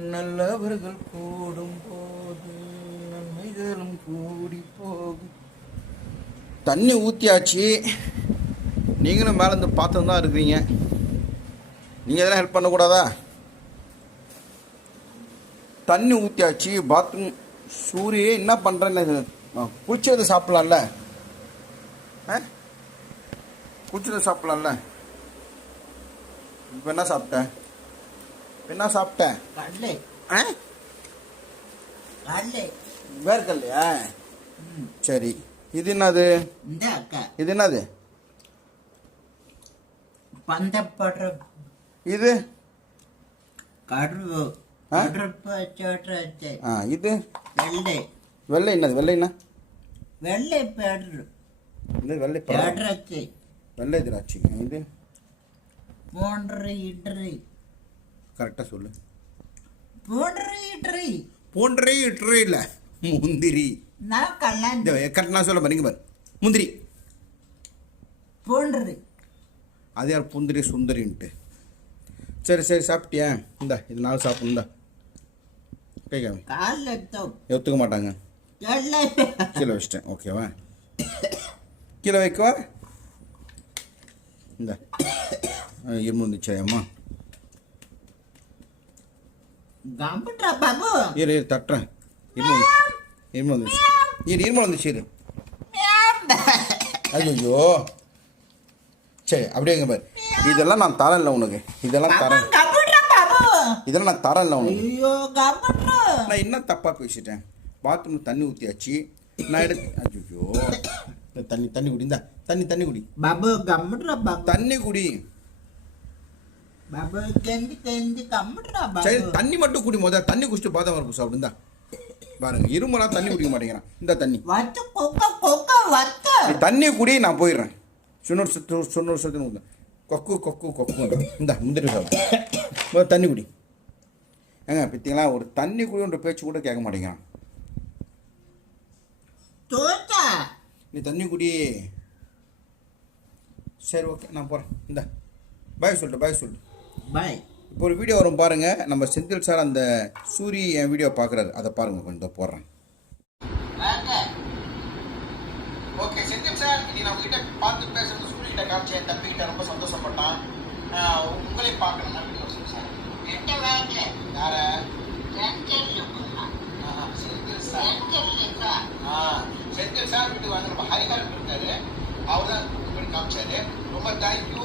நல்லவர்கள் கூடும் போது நன்மைகளும் கூடி போகும். தண்ணி ஊற்றியாச்சு. நீங்களும் மேலே இருந்து பார்த்து தான் இருக்கிறீங்க. நீங்கள் எதனா ஹெல்ப் பண்ணக்கூடாதா? தண்ணி ஊற்றியாச்சு. பாத்ரூம் சூரிய என்ன பண்ணுறேன்னு குளிச்சது சாப்பிட்லாம்ல? குளிச்சது சாப்பிட்லாம்ல? இப்போ என்ன சாப்பிட்டேன்? என்ன சாப்பிட்டேன்? வேர்க்கல்லையா? சரி. இது என்னது? இது என்னது? பந்தப்படுற. இது கருவு. இது வெள்ளை. வெள்ளை என்னது? வெள்ளை என்ன? வெள்ளை பேடுறு. இது வெள்ளை பேடுறாச்சி. வெள்ளை திராட்சை. இது போன்றி இட்ரி. கரெக்டாக சொல்லு. போன்றி இட்ரி. போன்றே இட்ரி இல்லை, முந்திரி. நான் கல்யாணம் கரெக்ட் நான் சொல்ல பாருங்க பாரு. முந்திரி. போன்றி. அது யார் புந்திரி சுந்தரின்ட்டு? சரி சரி சாப்பிட்டியா? இந்தா இது நாலு சாப்பிடும். இந்தா ஒத்துக்க மாட்டாங்க. கீழே வச்சிட்டேன். ஓகேவா? கீழே வைக்கவா? இந்த இரும்பு வந்துச்சு அம்மா. இரு இரு தட்டுறேன். இரும்பு வந்துச்சு. இரும்பு வந்துச்சு. இரு. ஐயோ சரி அப்படியேங்க பாரு. இதெல்லாம் நான் தரேன் இல்லை உனக்கு. இதெல்லாம் தரேன். இதெல்லாம் நான் தரேன் இல்லை உனக்கு. நான் என்ன தப்பாக பேசிட்டேன்? பாத்ரூம் தண்ணி ஊற்றியாச்சு. நான் எடுத்து ஐயோ தண்ணி தண்ணி குடி. இந்த தண்ணி தண்ணி குடி. தண்ணி குடி. சரி தண்ணி மட்டும் குடி. முதல்ல தண்ணி குடிச்சிட்டு பாதாம் பருப்பு சாப்பிடு. இந்தா பாருங்க, இருமெல்லாம் தண்ணி குடிக்க மாட்டேங்கிறான். இந்த தண்ணி தண்ணி குடி. நான் போயிடுறேன். சுண்ணூறு சத்து கொக்கு கொக்கு கொக்கு. இந்த முந்திரி சாப்பிடு. தண்ணி குடி. ஏங்க பார்த்தீங்களா, ஒரு தண்ணி குடின்ற பேச்சு கூட கேட்க மாட்டேங்கிறான். நீ தண்ணி குடி. சரி ஓகே நான் போகிறேன். இந்த பாய் சொல்லிட்டு பாய் சொல்லிட்டு பாய். இப்போ ஒரு வீடியோ வரும் பாருங்கள். நம்ம செந்தில் சார் அந்த சூரி என் வீடியோ பார்க்குறாரு. அதை பாருங்கள், கொஞ்சம் போடுறேன். ஓகே செந்தில் சார், இன்னைக்கு நம்ம கிட்ட பார்த்து பேசுறது சூரியகிட்ட காமிச்சேன். தம்பிக்கிட்ட ரொம்ப சந்தோஷப்பட்டான். உங்களையும் பார்க்கணும் நான் வீடியோ சார். யார? செந்தில் சார் வீட்டுக்கு வந்து ரொம்ப ஹரிகாரம் இருக்காரு. அவர் தான் காமிச்சாரு. ரொம்ப தேங்க்யூ.